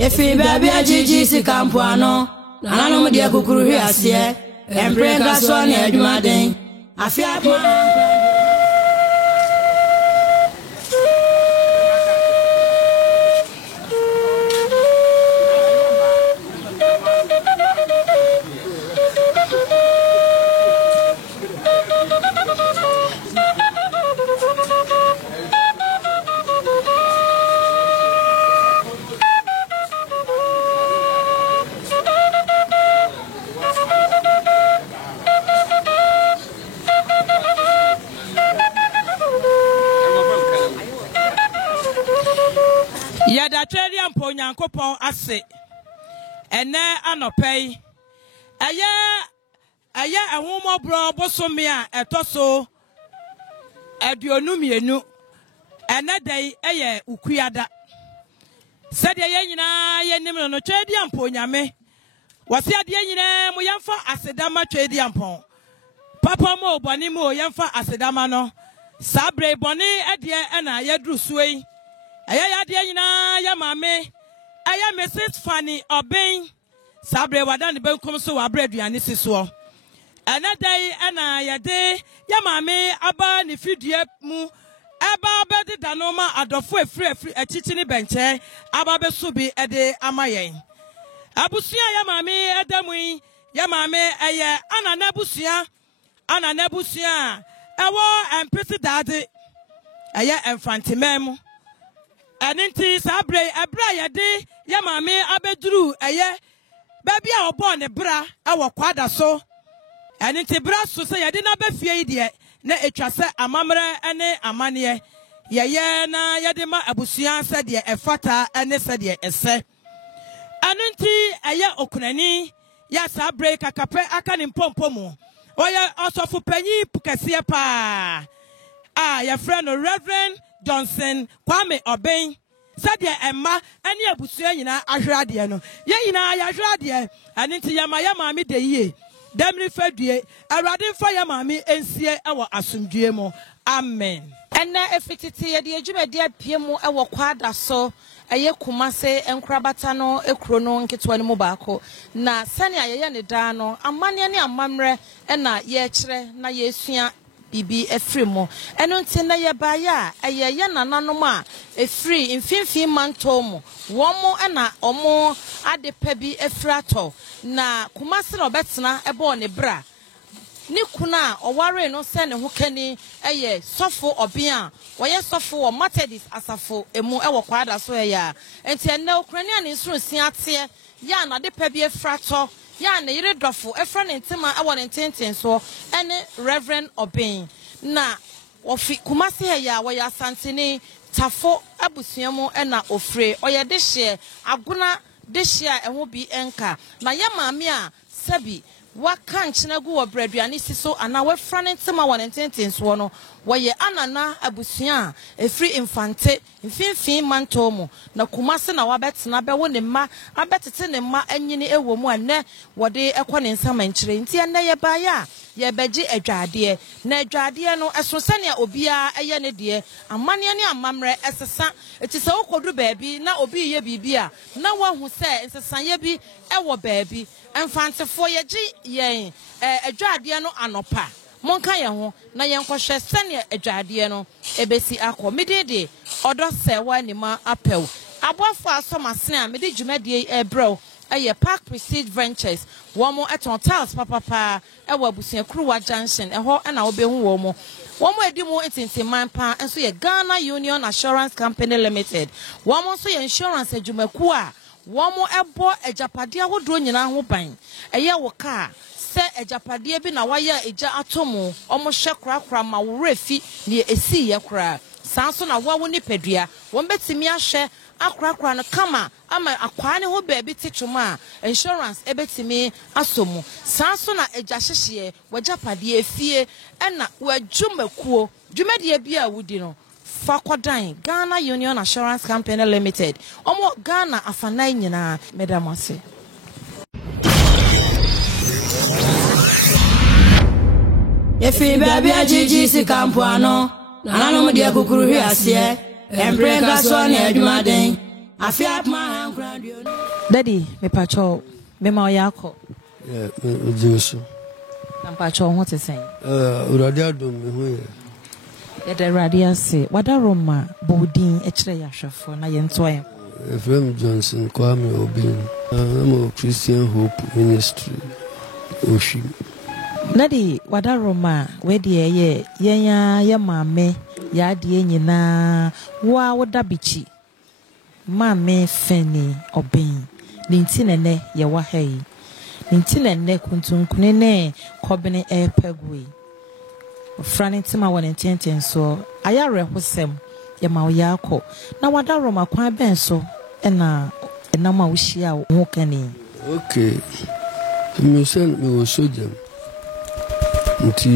Efi baby ajiji si kampuano. Nananom de kukuru hwi ase. Empreka so ne adwumaden. Afia Yada Tradian Ponyankopon ase ene anopei aya ehwomo bro bosome a etoso aduonu mienu ene dai eye ukuada sede ye nyina ye nim no Tradian Ponyame wase ade nyina mo yemfa asedama Tradian Pon papa mo boni mo yemfa asedama no sabre boni ade ena yadru suei Aya de nyina ya mame aya Mrs Fanny Obin sabre wadan de benkom so wa abraduane siso anadai ana ya de ya mame aba ne fidue mu aba bede danoma adofo efri achichini benche aba beso bi ede amayen abusua ya mame edamui ya mame eye ana nabusua ewo empesi dade eye emfantimem Aninti sabre ebra yade ya mame abeduru eye baby a obo ne bra awo kwada so aninti bra so se yade na befie de na etwa se amamre ene amane ye na yade ma abusua se de efata ene se de ese aninti eye okunani ya sabre kakape aka ni mpompomu oya osofu panyi pukase pa ya friend Reverend Johnson Kwame Obin said ya Emma any abusua nyina ahwade no ye nyina ya ahwade aninti ya mami de ye demri fadue awrade fa ya mami ensie ewo asomdue mo amen ena efititi ye de adwumade apie mu ewo kwada so eye kumase enkrabata no ekro no nketwa ne mu baako na sane ayeye ne da no amane ne amamre ena ye kire na yesua bibi efrimo eno ntina ye baya ayeye nananom a efri mfimfin mantom womo na omo adepa bi efrato na kumase na obetena ebo ne bra ni kuna oware no se ne ho kani eye sofo obia woye sofo o Methodist asafo emu ewo kwada so ya enti enne okrani ani nsu siate ya na adepa bi efrato ya na yire dofo efra ne ntima ewo ne ntenten so ene Reverend Obin na ofi kumase ya wo ya santini tafo abusuamu ena ofre oye de hye aguna de hye eho bi enka na ya maame a sabi waka nkyena gu wo braduane siso ana wefra ne ntima wo ne ntenten so no woye anana abusua efri infante mfimfin mantomo na kumase na wabetena be wo ne ma abetete ne ma anyini ewo mu ane wode ekọ ne nsama nkyire nti ene ye ba ya ye beji adwade na adwade no eso sane obia eye ne de amane ne amamre esesa etise wokodu baabi na obi ye bibia na wahu se nsesa ye bi ewo baabi emfantefo ye gi yen adwade no anopa monka ye ho na yen kohwe sane adwade no ebesi akọ medede odo se wa nima apel aboafo asomasene a mede dwumadie ebrew eye Park Prestige Ventures womo eton tiles papa ewo abusia Kruwa Junction eho na obehu womo edimu entintiman pa enso ye Ghana Union Assurance Company Limited womo so ye insurance adwumaku a womo ebo ejapade ahodo nyina ho ban eye wo car se ejapade bi na waya eja atomo omo hwe krakra ma wo refi ne esi ye kra sanso na wo ni pedua wo betimi ahwe akrakra no kama ama akwane ho baabi titwuma insurance ebetimi asomu sanso na eja hyehye wajapade afie ena wadwumakuo dwumade bia wudi no fakodan Ghana Union Assurance Company Limited omo Ghana afanai nyina medamase Efi baby ajiji si kampuano nananom de kukuru hwi ase empreka so ne adwumaden afia ma hankra dio Daddy me pacho me ma oyako me juso na pacho ho te sen urade adom me ho ye the radiance wada roma bodin e kire yahwefo na ye nto ayen Ephraim Johnson Kwame Obin. I'm a Christian Hope Ministry. Oshim. Nadi wada Roma we de ye ya mame ya de nyina wa woda bichi mame feni Obin nintinene ye wa hei nintinene kuntunkune ne kobene epegwe frani tima won ntenten so ayare hosem ye ma oyako na wada Roma kwan ben so na ma wuhia wo kani. Okay. Me send me was soldier. Nti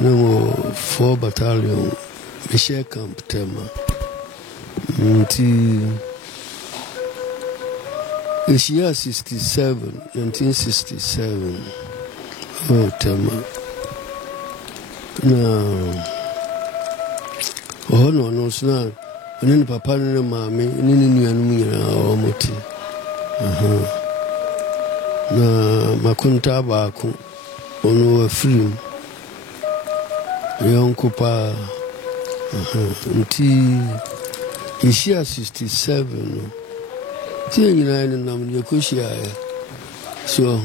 no 4 battalion me share camp tema. Nti it's year 1967. Oh tema. No sna ni papa ni mama ni nuanu nyina o moti. Na makunta baako ono afrim yonko pa nti ishia 67 no ti nyina ni nam ye koshia so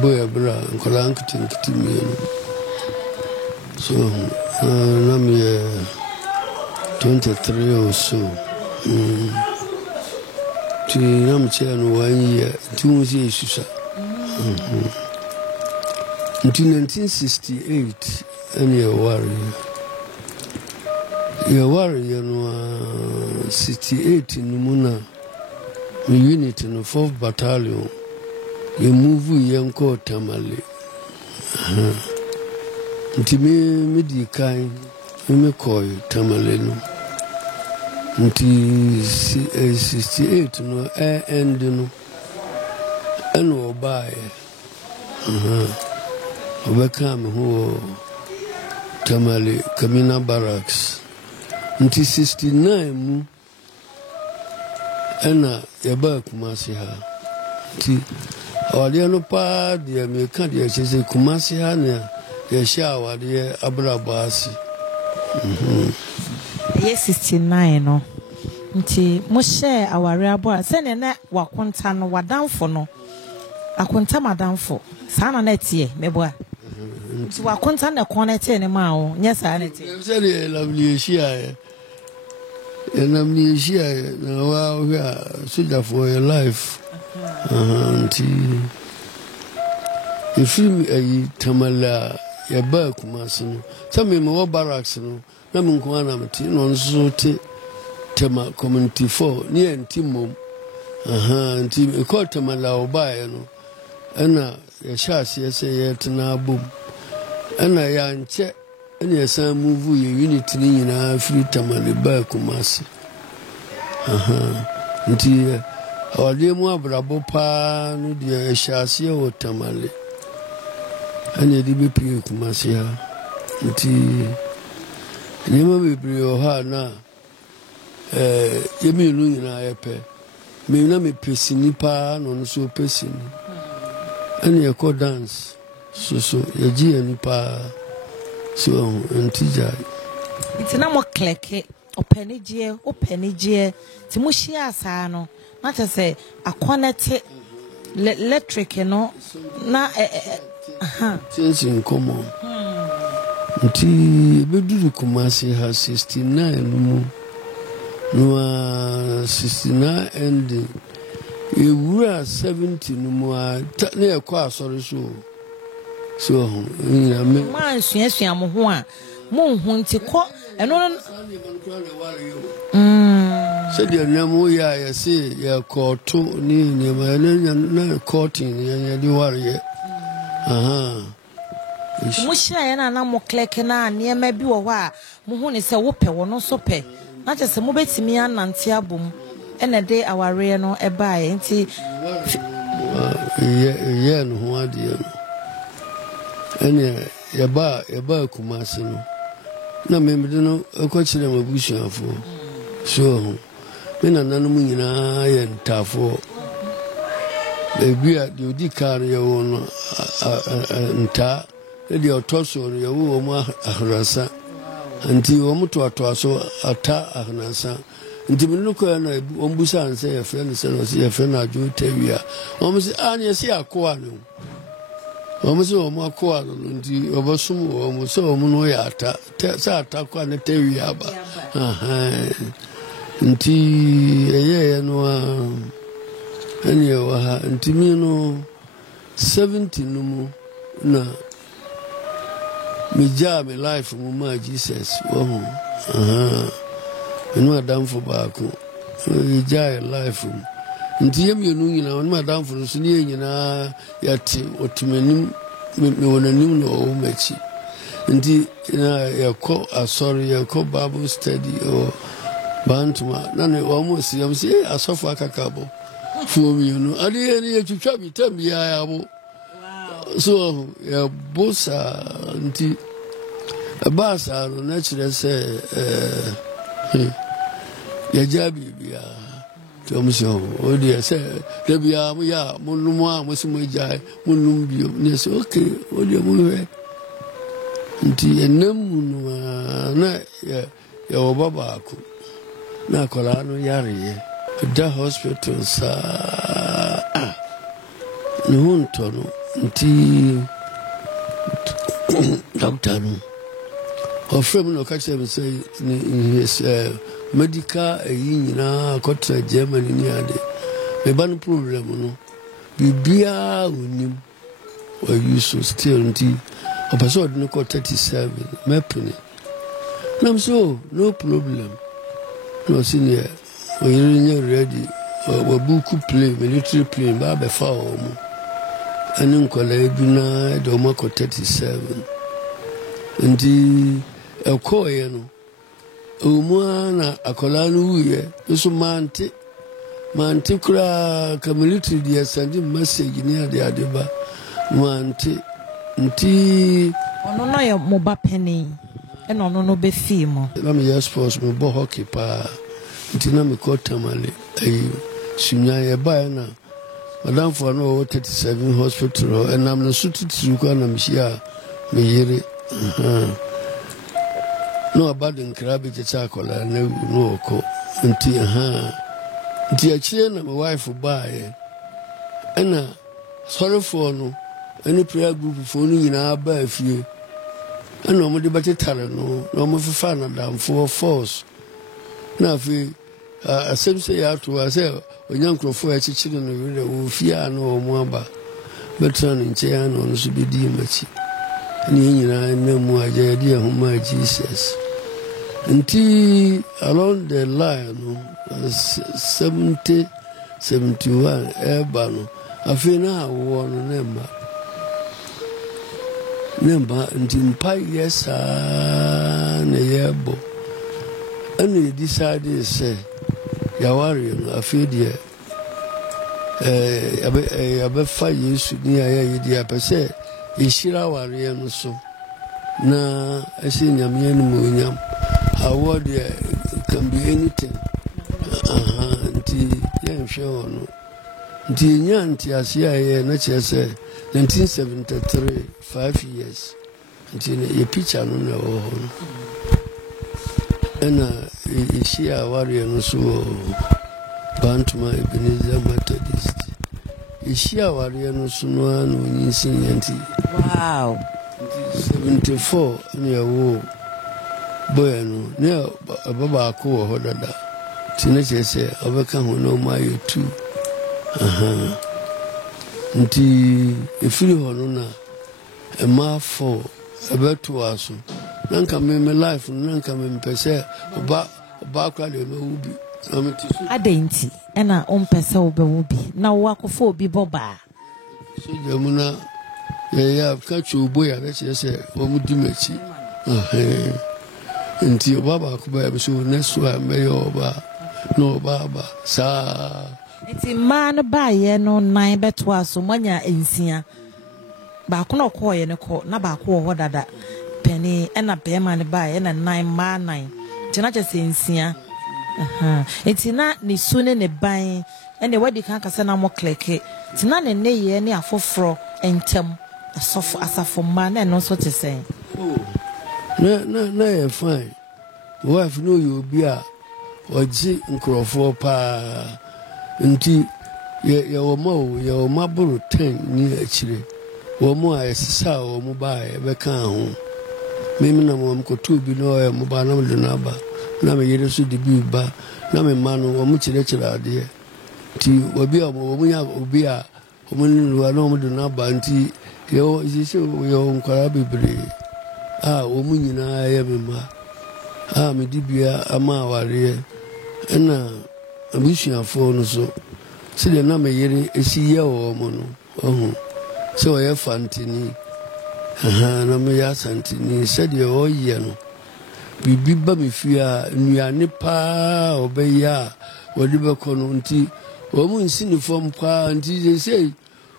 boy bra nkola nkiti mienu so na me 23 or so ti nam chenu 1 year ti unzi isusa in 1968 and your warrior no 68 in Muna unit in the 4th battalion you move yanko Tamale nti me di kai me koy Tamale no nti 68 no end no eno obaye obeka me ho Tamale Kamina Barracks nti 69 mu ena yaba Kumasi ha nti awade no pa de me ka de chese Kumasi ha na ye sha awade abrabasi Yes 69 no nti mo share aware abo se ne na wakonta no wadanfo no akonta madamfo sana na tie meboa nti wakonta na connect ne ma wo nya sa na tie se de lovely share na wa soldier for your life nti if you Tamala ya ba Kumasi no some me barracks no na me nko ana mti no nso te Tema community 4 ni entimom nti ko Tamala obaye no ana ya shasi yese yetna bom ana ya nche ana ya san move ye unit ni nyina free Tamale ba Kumasi nti awade mu abrabo pa no de shasi o Tamale ana di be pie Kumasi ha nti nyema bebre o ha na yemi nu nyina yepe me na me pesini pa no so pesini ani e ko dance so ye ji ani pa so ntija itina mo kleke openije ti mo hia asa no na te se akonete electric no na since komo nti beduru Kumasi ha 69 mu no 69 ending ewura 70 no mu na e kwa asori so ina me man suasua mo ho a mo hu nti ko eno se de na mo ya se ya koto ni ma na courting ya di warrior mo hia na mo click na niema bi wo ho a mo hu ni se wo pe wo no so pe na je se mo betimi anante abom ene de aware no ebae nti ye no ho ade no ene ye ba Kumasi no na me de no ekwa kire mabusuafo so me nananom nyinaa yɛ ntafo baabi a deɛ odi kaa no yɛwɔ no ntaa deɛ ɔtɔ so no yɛwɔ wɔ mu ahanasa nti wɔn toatoa so ata ahanasa nti me no kɔɛ na wɔn busa ansɛ yɛfrɛ no sɛ no sɛ yɛfrɛ no adwo tawia wɔn sɛ ne yɛsi akoa no wɔn sɛ wɔn akoa no nti wɔbɛsom wɔn sɛ wɔn no yɛ ata sɛ ata koa ne tawia aba nti ɛyɛ no a ɛne ɛwɔ ha nti mi no 70 no mu na megyaa me life mu maa Jesus wɔ ho ɛno adamfo baako megyaa life mu nti yɛ mmienu nyinaa ɔno adamfo no so ne yɛ nyinaa yɛte ɔtemanim mewɔ n'anim na ɔwɔ m'akyi nti na yɛkɔ asɔre yɛkɔ Bible study bantuma na ne wɔn si yɛm sɛ asɔfo akakabɔ fuo mmienu ade yɛ ne yɛtwitwa bi tam biara abo so yɛbo saa nti ɛbaa saa no na kyerɛ sɛ yɛgya biribiara nti ɔm sɛ ɔdeɛ sɛ da biara moyɛ a monom a mo sɛ moagyae monom bio ne sɛ ok ɔdeɛ mohwɛ nti ɛnam mu no a na yɛwɔ ba baako na akwaraa no yareyɛ ɛda hospital saa ne ho ntɔ no nti doctor no ɔfrɛ mu na ɔka kyerɛ me sɛ medical ayi nyinaa akɔtena Germany ne ade meba no problem no biribiaa ɔnim wayi so still nti ɔpɛ sɛ ɔde no kɔ 37 mɛpene nam so no problem na ɔsi neɛ ɔyere nyɛ ready wabuku plane military plane baa bɛfa wɔ mu ɛne nkɔlaa bi na de ɔmo akɔ 37 nti ɛkɔɔyɛ no ɔmu a na akɔlaa no wuyɛ nso mante koraa ka military deɛ sande message ne ade ba mante nti ɔno no yɛ mo ba pɛni ɛna ɔno no bɛfii mu na meyɛ sports mebɔ hockey paa nti na mekɔ tamale ayi sunya yɛbaeɛ na madamfoɔ no ɔwɔ 37 hospital hɔ ɛnam no so titiri kɔ na mehyia a meyere na ɔba de nkra bɛkyɛkyɛ akɔlaa na awu na ɔkɔ nti akyire na me wife baeɛ ɛna sɔrefoɔ no ɛne prayer group foɔ no nyinaa baa fie ɛna ɔmode bɛtetare no na ɔmofefa nadamfoɔ force na afei asɛm sɛ yɛato a sɛ ɔnya nkurɔfoɔ a ɛkyekyere no werɛ wɔ fie a na ɔmo aba bɛtena no nkyɛn a na ɔno so bɛdii m'akyi ɛne yɛ nyinaa nna mu agya yɛde ɛho maa Jesus nti along the line no 70 71 ɛba no afei na awowɔ no ne mma nti mpa yɛ saa na yɛbɔ ɛna yɛdi saa de sɛ yɛawareɛ no afei deɛ yɛbɛfa Yesu ne yɛde apɛ sɛ yɛhyira awareɛ no so na ɛhyɛ Nyame animuonyam awɔ deɛ can be anything nti yɛnhwɛ hɔ no nti yɛnya nteaseɛ a yɛ na kyerɛ sɛ 1973 5 years nti yɛ picture no na ɛwɔ hɔ no ɛna yɛhyia awareɛ no so wɔ Bantuma Ebenezer Methodist yɛhyia awareɛ no so no a na ɔnyinsin yɛ nti 74 ne yɛwɔ bɔɛ no ne ɛba baako wɔ hɔ dada nti na kyerɛ sɛ ɔbɛka ho na ɔma ayɛ 2 nti ɛfiri hɔ no na ɛma 4 ɛbɛtoa so na nka me life no na nka mempɛ sɛ ɔba kora deɛ mɛwo bi na mete so adɛn nti ɛna wompɛ sɛ wobɛwo bi na wowakɔfa obi bɔ baa sogya mu na yɛyɛ a ka twɛ obo yɛ na kyerɛ sɛ wɔmdi m'akyi nti ɔba baako bɛyɛ bɛ sɛ ɔnɛ so a mɛyɛ ɔba na ɔba aba saa nti mmaa no baayɛ no 9 bɛtoa so moanya 9 baako na ɔkɔɔyɛ no kɔ na baako wɔ hɔ dada pɛni ɛna bɛrima no baayɛ ɛna 9 mmaa 9 nti na kyerɛ sɛ 9 Etina ni sune ne ban ene wadi kan kasa na mo kleke tina ne ne ye ne afoforo entem asafo ma na no so te sen na ye fine wife no you be a oji nkrofo pa nti ye wo ma buru 10 ni akire wo mo a esisa wo mo ba e be kan ho mimi na mo ko tu bi no e mo ba na mo de na ba na me yere so de bi ba na me ma no wo mo kire ade ti obi a wo nya obi a wo ni ruwa na mo de na ba nti yo isi yo nkwara bebre wo mo nyina ya me ma me dibia ama ware na abusuafo no so sile na me yere esi ye wo mo no ohu so ye fantini na me ya santini said ye o ye no bibi ba me fia nuane pa obeya wodi be kono nti o mu nsini fom pa nti ze sei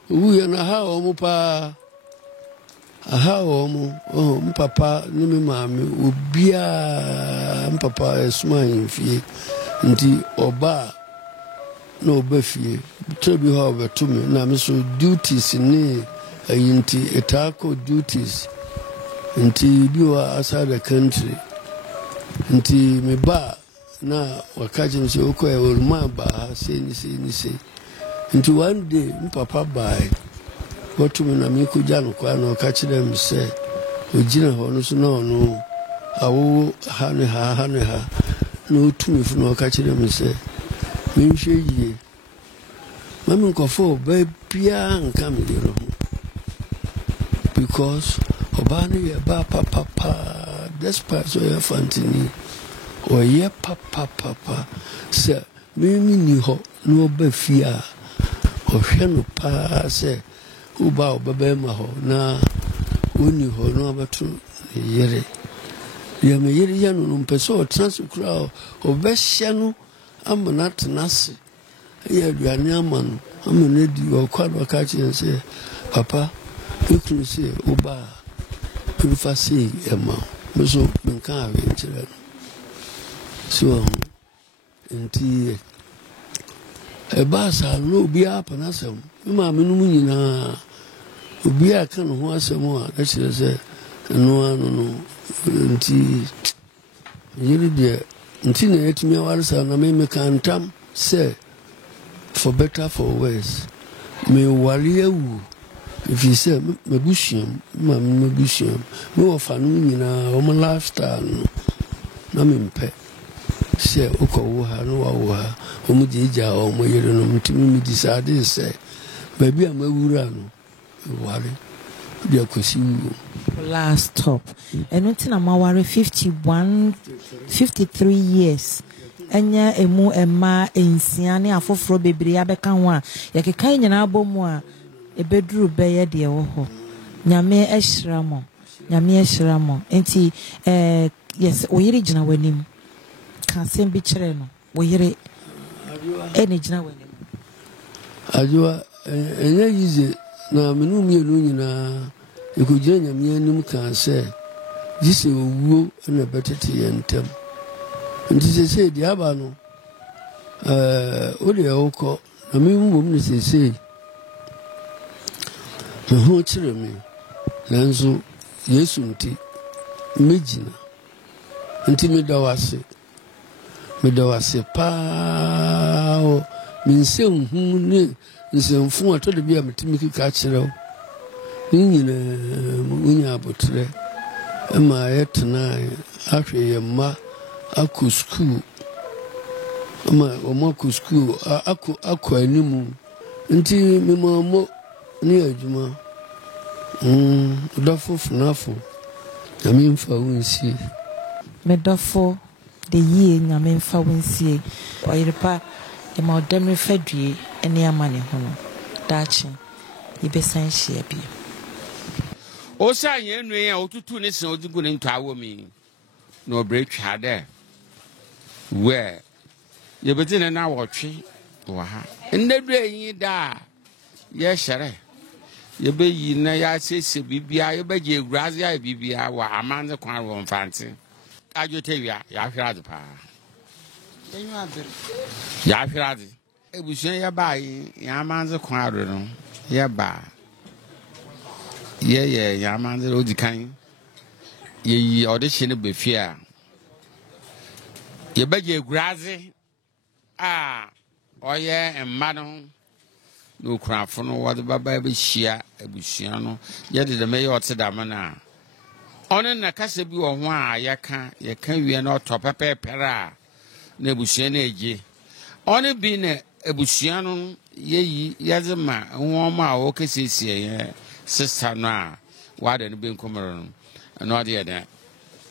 owu ye na ha o mu pa aha o mu mpapa ni me maame obia mpapa esuma himfie nti oba no bafie trebi ho betumi na me so duties ni ayinti etako duties nti biwa outside the country nti me ba na wakaje mse uko ya uruma ba sei nti one day mpapa bai watumi na mi kuja no kwa na wakachire mse ojina ho no so no no awo ha na otumi fu na wakachire mse minhwe yie mami nkofo ba bia nka me dero because obani ye ba papa despite so ye fantini o ye papa se mimi ni ho no ba fia o hwe no pa se uba obaba ma ho na oni ho no abato yere ye me yere ya no mpeso o transkura o be hye no amana tenase ya aduane amano amana di o kwado ka chi se papa ekuru se uba kufa se ema so menka awe nchire so enti eba sa no obi apanasem ma menu nyina obi aka no ho asem a na chire se no enti yiri de nti na etimi awarsa na me kantam say for better for worse me wari ewu if you say me bushim me ofa no nyina o mo lifestyle no na me mpe say uko ha no wa ha o mo jeja o mo yere no ntimi me decide say baby amawura no wari dia kosi last stop and until na mawari 53 years enya emu ema ensia ne afoforo bebre abeka ho a yakeka nyina abomu a ebeduru beye de wo ho nyame ehyiramo enti yes oyire gina wanim ka sem bi kire no oyire ene gina wanim ajua enye yize na menu mienu nyina ekugye nyame anim ka se jise owuo na betete yentem nti se di aba no o de okọ na me mum ne se ho kire me nanzo Yesu nti megina nti me dawase pa o minse hu ne nsemfu ato de bia metimi kika kire o nyina munya abotre ema yetna ahwe yemma aku school ama omo aku school aku animu nti me mamo ni adwuma dafo funafo nyame mfa wonsi me dafo de yie nyame mfa wonsi oyirepa e ma odemre fadue ene amane hono dachi ibesan hia bi o sa yen nuen a otutu ne sen odigu ne ntawo mi no breatwa de we ye betine na wotwe wa ha nnedu yin da ye hyere ye be yi na ya sese bibia ye be je grazi ya bibia wa amanze kwan ro mfante ajotewia ya hwera pa ya hwirade ebusuan ya ba ya manze kwado no ya ba ye ya manze odikan ye audition be fia ye baje graze oye emma no no krafo no wode baba be hia ebusuan no ye de me ye otedama na ono na kasa bi wo ho a ye ka wie na otopepepera na ebusuan na eje ono bi na ebusuan no ye yazema nwoma a wo kesesie ye sister no a wade no be nkomoro no no de ye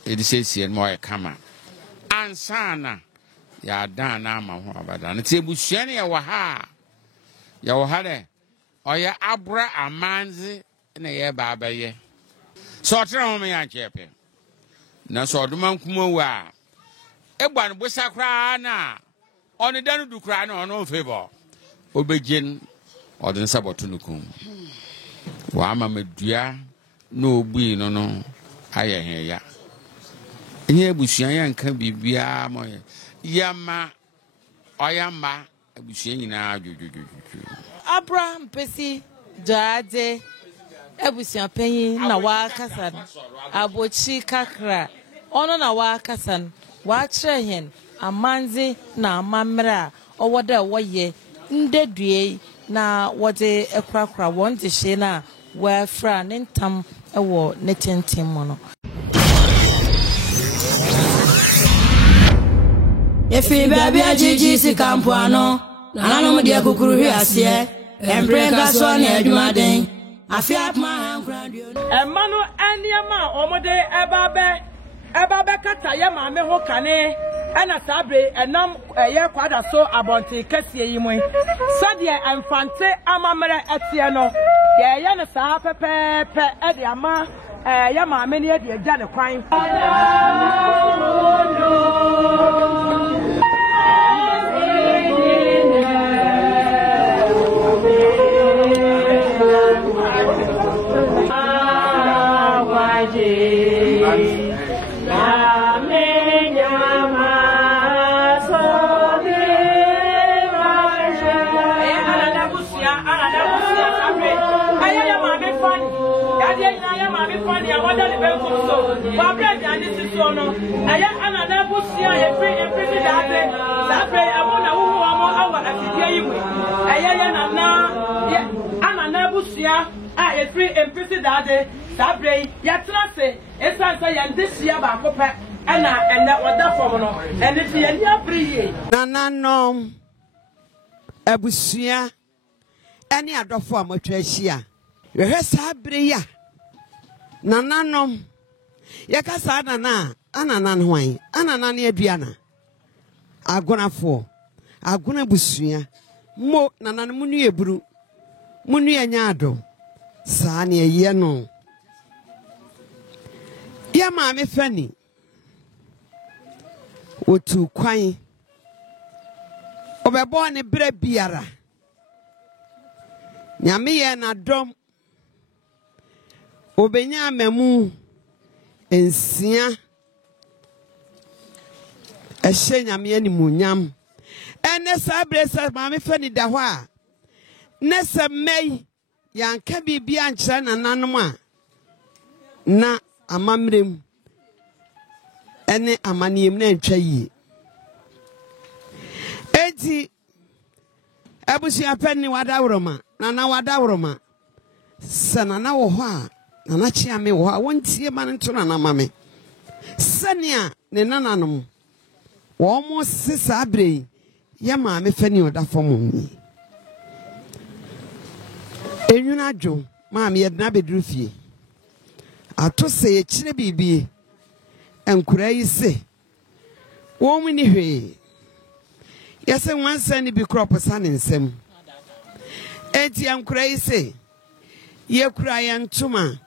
edisesie no ye kama ansana ya dan na ama ho abada na te ebusuan ye wo ha ya wo ha de oya abra amanze na ye baba ye so tra ho me ya chepe na so oduma nkuma wa egba no bosa kra na oni danu du kra na ono favor obegin odin saboto nukum wa ama medua no ogbi no no aye he ya ihe ebusuan ya nka bibia mo yama oyama ebusuan nyina jojojojo Abraham Pesi Jade ebusuan panyin na wa kasan abochi kakra ono na wa kasan wa kire hen amanze na amamra owoda woye ndedue na wode ekrakra won de hye na wa fra ne ntam ewo ne tentem mo no Efi baby ajiji si kampuano nananom de kukuru hwi ase emprenka so na adwumaden afi apma hankrandio emma no aniama omode ebabe kata ye maame ho kane ana sabre enam ye kwada so abonte kasie yi mu sade amfante amamre etie no ye ne saa pepepe e de ama ye maame ne de agya ne kwan free empty that sabre yatrase esansa yandisia ba kopa ena oda fom no ene tie ni abriye nananom abusua ene adofo amotwa hia hwe sabre ya nananom yakasa nana ananan hwan ananan aduana agonafo agona busua mo nananom nu eburu munu enya ado saa ne ye no ya maame fani otu kwan obebo ne bre biara nyame ye na dom obenya amamu ensia ehye nyame animunyam ene sabre sa maame fani da ho a nessa mei yanka bibia nkyere nananom a na amamrem ene amaniem na ntwa yi eti abusia penni wadawroma nana wadawroma sanana wo ho a nana chiame wo a wontie ma nto nana mame sania ne nananom wo mo sisa abre ya maame fani odafom ni enyuna adwo maame yedna beduru fie ato se ye kire bibie enkura yi se wo mu ni hwe yese wansa ni bi crop sa ne nsem enti enkura yi se ye kura ye ntoma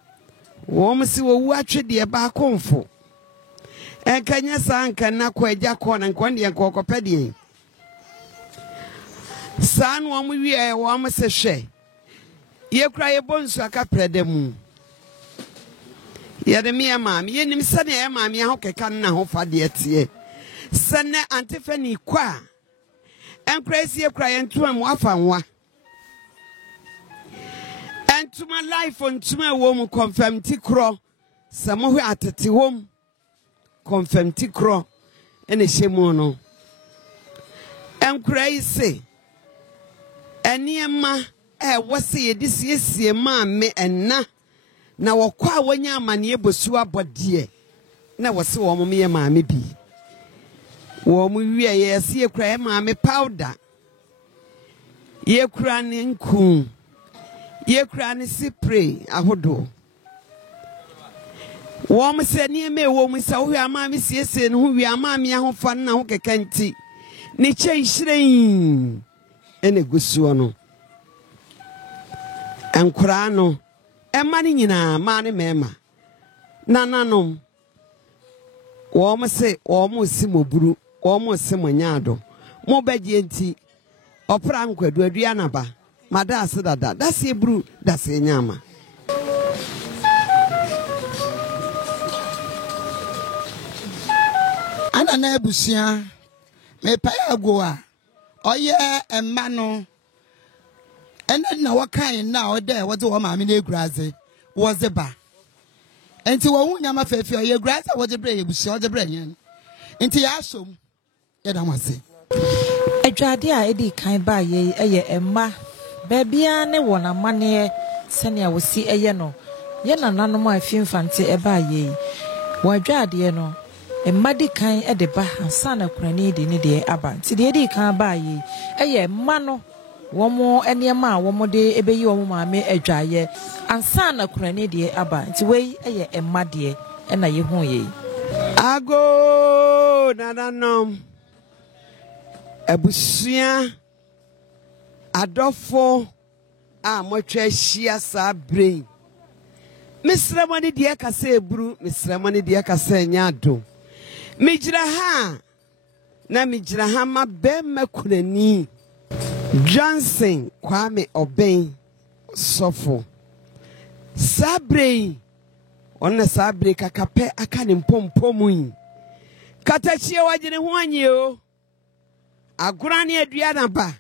wo mu si wo wu atwede ba konfo enkanya sanka na ko agya ko na nkonde enkokopede san wo mu wie wo mu se hwe ye kura ye bonsu aka predemu ye de me maami ye nim sane ye maami ho keka na ho fa de tie Sene Antifeni kwa. Encrazy cry and to him wafanwa. And to my life on to my woman confirm tikro. Some at the home confirm tikro and a shemono. Encrazy. And near ma, was this year, me and na wakwa wanya manie bosua bodie na wose wo me ye maame bi wo mu wie ye se ye kra maame powder ye kra ne nku ye kra ne spray ahodo wo mu se ne me wo mu sa wo maame siesie ne ho wi maame ahofa na ho kekanti ne kyei hyiren ene gusuo no enkra no Emani nyina mani mema nananom wo se wo mo si moburu wo mo se monyado mo bagye nti opra nkwadu adua naba mada ase dada dase buru dase nyama ana na ebusia me pa ago a oye emma no ena na wakan na ode wo de wo maame na eguraze wo ze ba enti wo hu nyama fefe o ye guraze wo de bre ebusi o de bre yen enti ya asom ye da wase adwade a edi kan ba ye eye emma ba bia ne wo na mane sene a wo si eye no ye na nanom a fimfante e ba ye wo adwade no emma di kan e de ba ansa na kurani de ne de aba enti de edi kan ba ye eye emma no womo enema womo de ebeyi womo maame adwaye ansa na kurani de aba nti wei eye emma de na ye hu ye ago nananom abusia adofo a motwa hia sa brain misramani de kasa eburu misramani de kasa nyado migira ha na migira ha ma be makurani Johnson Kwame Oben Sofo Sabre on Sabre kakape akane mpompomu yi katachie wagene ho anye o agurane adua na ba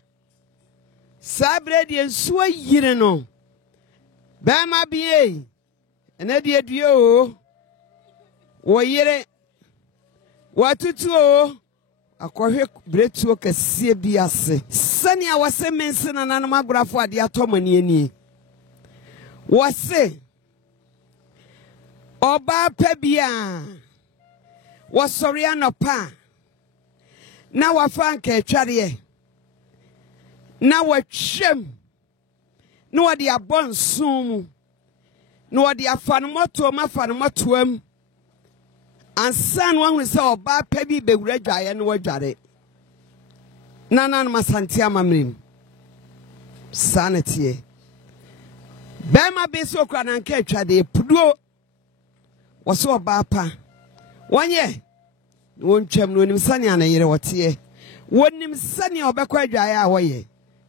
Sabre de nsuo yire no ba ma bie ene de adua o wo yire watutu o akohwe bretuo kase bi ase sani a wase mense na nanom agurafo ade atomani ani wase oba pebia wasori anopa na wafa nka atware na watwem na wade abonsum na wade afanomoto mafanomotoam ansan wa hu se oba pebi bewura dwaye no wadware nanan masanti amamrim sanity bema beso kwa na nka atwade puduo wose oba pa wonye wontwam no nim sane anayere wote wonim sane obekwa adwaye a woye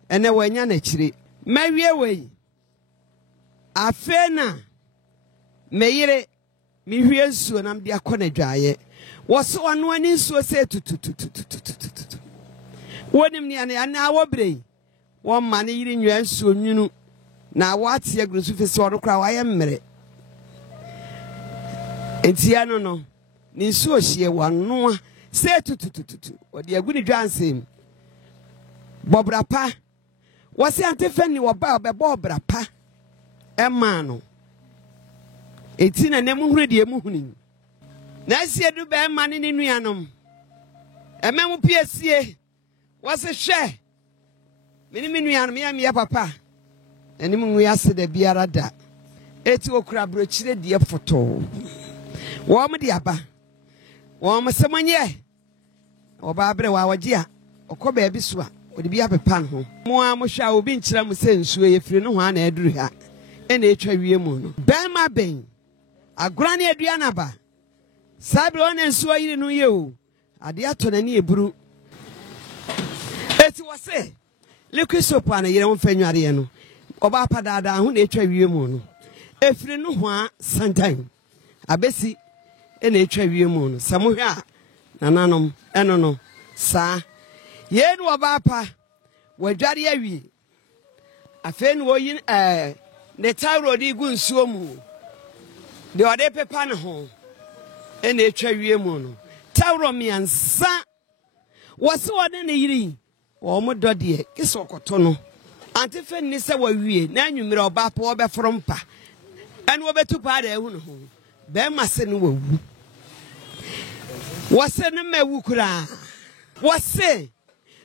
ene wanya na kire mawie wei afena meyire mi hwie nsuo nam de akona dwaye wose ono ani nsuo se tututututututu wonim ni ana wobrei won ma ne yiri nwa nsuo nwunu na wate agrusu fese odokra waye mmere entia no ni nsuo hie wanoa se tututututu odi aguni dwansem bobrapa wose antefani wo ba obebo obrapa ema no etina ne muhuru de muhuni na sie du be ma ne nuanom ememu piesie wase hwe meni nuanom ya papa enim nwu ase da biara da eti okura brochire de foto wo mo de aba wo mo semonye oba abre wa wagia okoba ebi so a odi bi apepa ho mo a mo hwa obi nkyira mo se nsuo yefiri no ho ana eduru ha ena etwa wie mu no bema ben agurane adua na ba sabre ona nsuo yiri no ye o ade ato na ne eburu eti wose liquid soap ana yere won fanware ye no oba padada ho na etwa wie mu no efiri no ho a santan abesi ena etwa wie mu no samohwe a nananom eno no sa ye no obapa wadware awi afi no yin ne tawro di gu nsuo mu de ode pepa ne ho ena etwa wie mu no tawro miansa wose wode ne yiri wo mo dode kiso koto no ante fe ni se wa wie na anwumire obapa wo be frompa ene wo betu pa da ehu no ho be ma se no wawu wose ne mawu kura wose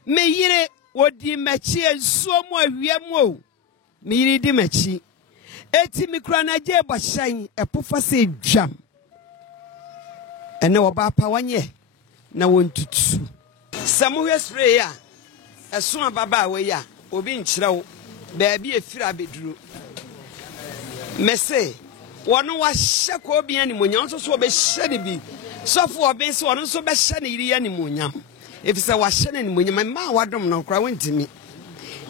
me yire odi machi ensuo mu awie mu o me yire di machi eti mikura na je boshan epofa se dwam ene obapa wanye na wontutu samu hwesre ya eso ababa we ya obi nkyirawo baabi efira beduro mese wono wa hye ko obi animonyam so so obe hye ne bi sofo obi se wono so be hye ne yiri animonyam efisa wa hye ne animonyam ma wadom no kra wontimi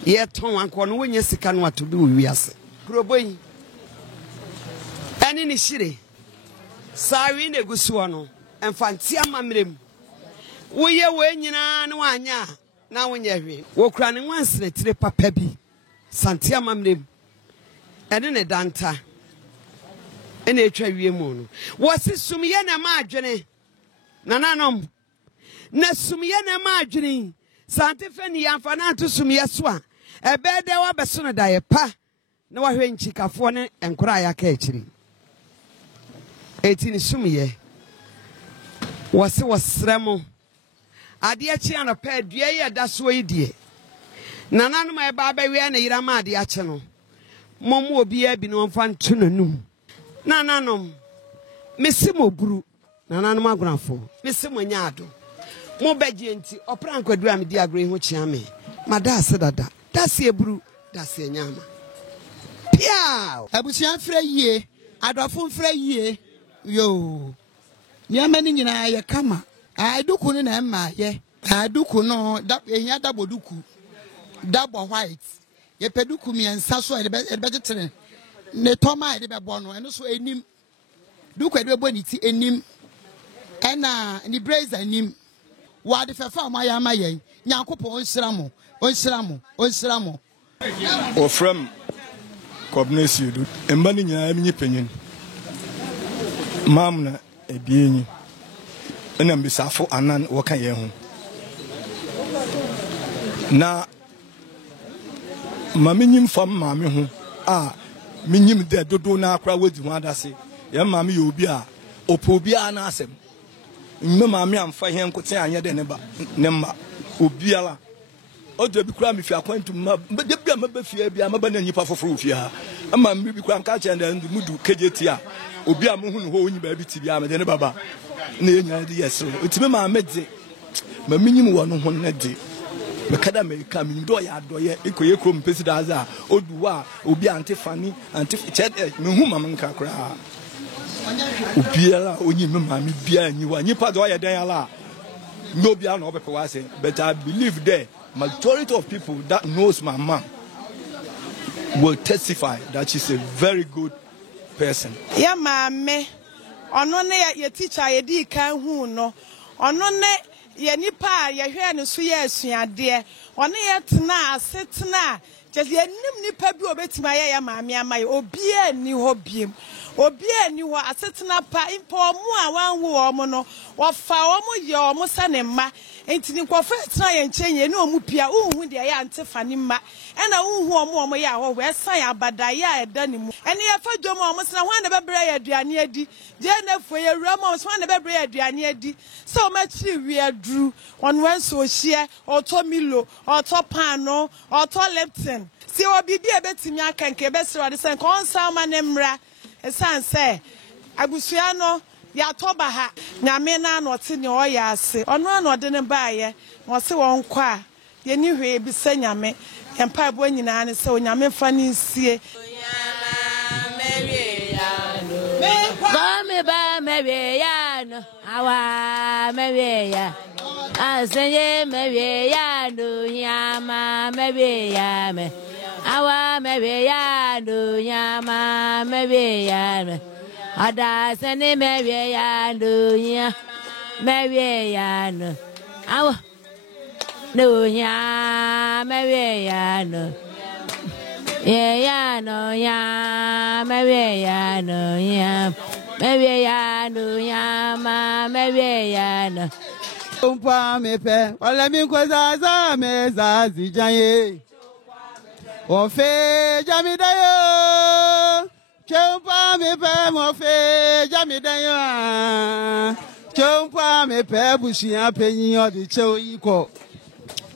ye ton anko no wonya sika no atobi wo wiase kuroboyi ani ni shire sawi ne gusuo no emfanti amamrem woye we nyina ne wanya na wonya hwe wo kra ne wansene tire papa bi santi amamrem ene ne danta ene etwa wie mu no wo sisumye na ma adwene nananom na sumye na ma adwene santi fani yamfa na to sumye so a ebede wa beso no daye pa na wa hwe nchikafo ne enkora ya ka ekiri eti ni sumye wose wasremo ade achi anopa adua yi da so yidie nananom eba ba wie na yirama ade achi no momu obi abi no mfa nto nanum nananom mesimo buru nananom agranfo mesimo nyaado mo beje nti opra nkwadu am di agro ho chia me madase dada dase eburu dase nyama pia abusia frɛ yie adɔfo frɛ yie yo nyama ni nyina ye kama aduku ni na ma ye aduku no da ehia dabo duku dabo white ye peduku miensa so e be tetere ne toma e be bo no eno so enim duku e be bo ni ti enim ena ni braze enim wa de fefa ma ya ma yen nyankopon onsira mo o from Kobnesi do emba ni nyina mi penyin mam na ebienyi ena mbisafo anan woka ye ho na mamenyim fam mame ho a menyim de dodo na akra wadi ho adase ye mame ye obi a opo obi a na asem mme mame amfa he nkote anye de ne ba ne ma obi ala odo bi kura me fi akwantum ma de bia maba fie bia maba na nyipa foforo fie ha ama me bi kura nka che nda mudu kejeti a obi a mo hu no ho onyi ba bi ti bia me de ne baba na enya de yeso otime ma medze ma minyim wo no ho na de me kada me ka minyim do ya doye ikoye krom pesidaza oduwa obi antifani antiched me hu ma nka kra obi ala onyi me ma me bia anyiwa nyipa do ya den ala no bia na obepe wa say but I believe there majority of people that knows my mom will testify that she's a very good person. Ya mame ono ne ye teacher ye di kan hu no ono ne ye nipa ye hwe ne so ye asuade ono ye tena asetena je ye nim nipa bi obetima ye ya mame amaye obi ani ho biem obi ani ho asetena pa impo mu a wanwo omo no wofa omo ye omo sanema enti ni nkofo tena ye nkyeye ne omu pia uhu de ya antefani ma ena uhu omo ye aho we san ya abadaye a eda ni mu ene ye fa dwom omo sena hwan na bebre ye aduane adi je na fo ye wura omo hwan na bebre ye aduane adi so ma chiri wi adru onwan so hie oto milo oto pano oto leptin si obibi ebetimi akanke besiro de sen konsa ma ne mra esanse agusua no ya toba ha nyame na no te ne o ya ase ono ano de ne baaye no se won kwa ye ni hwe bi se nyame empa bo nyina ne se onyame fa ni sie Come ba me ya no awa me ya asenye me ya no yama me ya me awa me ya no yama me ya me ada sene me ya no ya mewie ya no awo no ya mewie ya no ya no ya mewie ya no ya mewie ya no ya ma mewie ya no Chompa me pe wala mi kwaza za me za zijaye o fe jamidayo chompa me pe mo fe jamidayo chompa me pe bushia penyin odi chew iko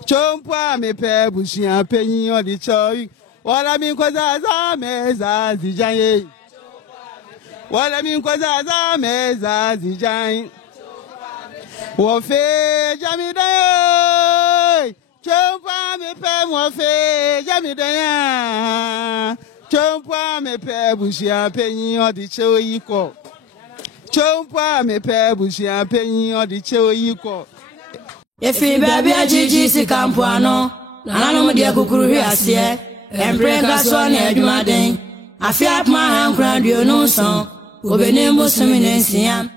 chompa me pe bushia penyin odi chew wala mi kwaza za me za zijaye wala mi kwaza za me za zijaye wo fe jamidayo chompa me pe mo fe jamidayo chompa me pe bushia penyin odi chew iko chompa me pe bushia penyin odi chew iko efi baby ajiji si kampo ano nana mo de kokuru hwe ase emprenka so na adwumaden afia pma hankra duo no so obenem bo sumi nensia